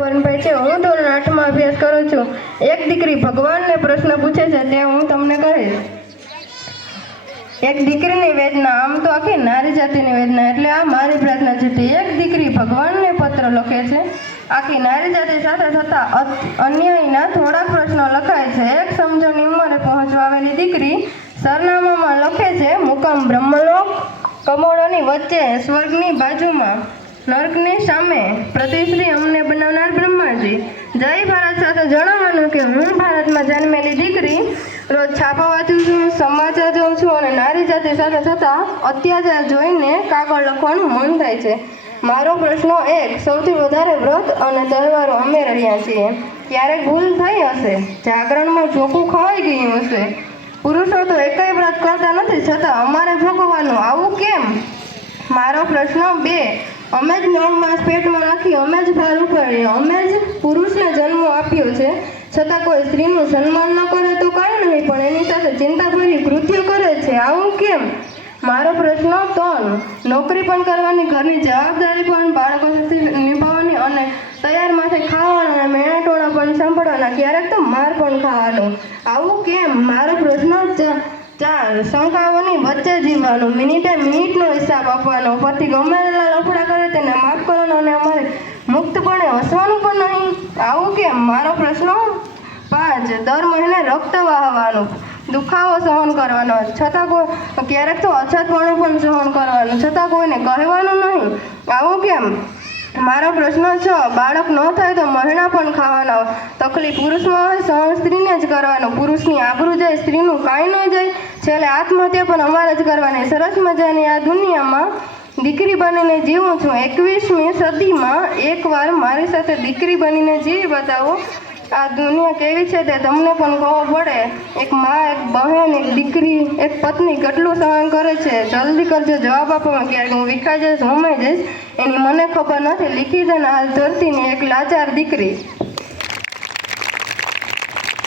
વરણભાઈ છે, હું ધોરણ 8માં અભ્યાસ કરું છું. એક દીકરી ભગવાનને પ્રશ્ન પૂછે છે તે હું તમને કહીશ. એક દીકરીની વેદના, આમ તો આખી નારી જાતિની વેદના, એટલે આ મારી પ્રાર્થના ચિઠ્ઠી. એક દીકરી ભગવાનને પત્ર લખે છે. આખી નારી જાતિ સાથે થતા અન્યાયના થોડાક પ્રશ્નો લખાય છે. એક સમજણની ઉંમરે પહોંચવા આવેલી દીકરી સરનામામાં લખે છે, મુકામ બ્રહ્મલોક, કમોળોની વચ્ચે, સ્વર્ગની બાજુમાં, નર્કની સામે, પ્રતિશ્રી અમને બનાવનાર બ્રહ્માજી. જય ભારત સાથે જણાવવાનું કે હું ભારતમાં જન્મેલી દીકરી, રોજ છાપા વાંચું છું, સમાચાર જોઉં છું અને નારી જાતિ સાથે થતા અત્યાચાર જોઈને કાગળ લખવાનું મન થાય છે. મારો પ્રશ્ન એક, સૌથી વધારે વ્રત અને તહેવારો અમે રહ્યા છીએ. ક્યારેક ભૂલ થઈ હશે, જાગરણમાં ચોખ્ખું ખવાઈ ગયું હશે. પુરુષો તો એકેય વ્રત કરતા નથી, છતાં અમારે ભોગવવાનું, આવું કેમ? મારો પ્રશ્ન બે, અમે જ 9 માસ પેટમાં રાખી, અમે જ ભાર ઉપાડીએ, અમે જ પુરુષને જન્મ આપ્યો છે, છતાં કોઈ સ્ત્રીનું સન્માન ન કરે તો કાંઈ નહીં, પણ એની સાથે ચિંતાભરી કૃત્ય કરે છે, આવું કેમ? મારો પ્રશ્ન 3, નોકરી પણ કરવાની, ઘરની જવાબદારી પણ બાળકો સાથે નિભાવવાની અને તૈયાર માથે ખાવાના અને મેણાટોણા પણ સાંભળવાના, ક્યારેક તો માર પણ ખાવાનો, આવું કેમ? મારો પ્રશ્ન 4, શંકાઓની વચ્ચે જીવવાનું, મિનિટે મિનિટનો હિસાબ આપવાનો, પતિ ગમે તેટલા લફડા કરે તેને માફ કરવાનો અને અમારે મુક્તપણે હસવાનું પણ નહીં, આવું કેમ? મારો પ્રશ્ન 5, દર મહિને રક્ત વહાવવાનું, દુખાવો સહન કરવાનો, છતાં ક્યારેક તો અછતપણું પણ સહન કરવાનું, છતાં કોઈને કહેવાનું નહીં, આવું કેમ? મારો પ્રશ્ન 6, બાળક ન થાય તો મહિના પણ ખાવાના, તકલીફ પુરુષમાં હોય સહન સ્ત્રીને જ કરવાનું, પુરુષની આબરૂ જાય, સ્ત્રીનું કાંઈ ન જાય, છેલ્લે આત્મહત્યા પણ અમારે જ કરવાની. સરસ મજાની આ દુનિયામાં દીકરી બનીને જીવું છું. 21મી સદીમાં એકવાર મારી સાથે દીકરી બનીને જીવી બતાવો. આ દુનિયા કેવી છે તે તમને પણ ખબર પડે. એક મા, એક બહેન, એક દીકરી, એક પત્ની કેટલું સહન કરે છે. જલ્દી કરજો જવાબ આપવામાં, ક્યારેક હું વિખાઈ જઈશ, હોમાઈ જઈશ, એની મને ખબર નથી. લીખી છે ને હાલ ધરતીની એક લાચાર દીકરી.